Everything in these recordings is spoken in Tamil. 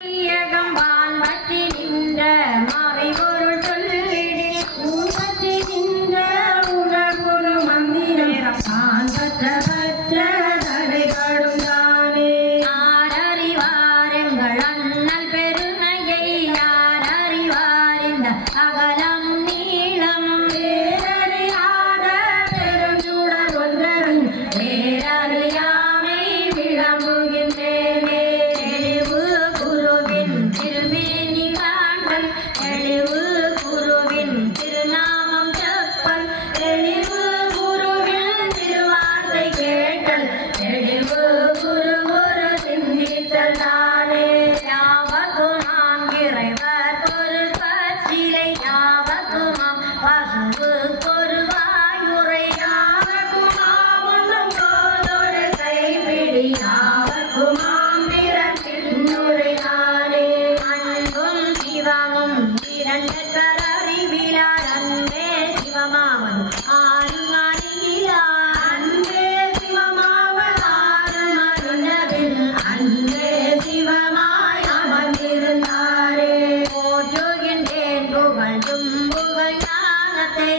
Yeah. நல்ல கரறிவிழார் அன்பே சிவமாமன். ஆறும் அருகிலார் அன்பே சிவமாமன். ஆறும் அருணவில் அன்பே சிவமாய் அமர்ந்திருந்தாரே. போற்றுகின்றேன் புகழும் புகழ் ஞானத்தை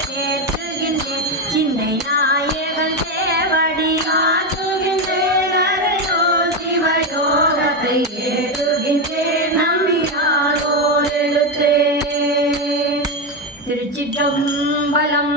திருச்சிட்டம்பலம்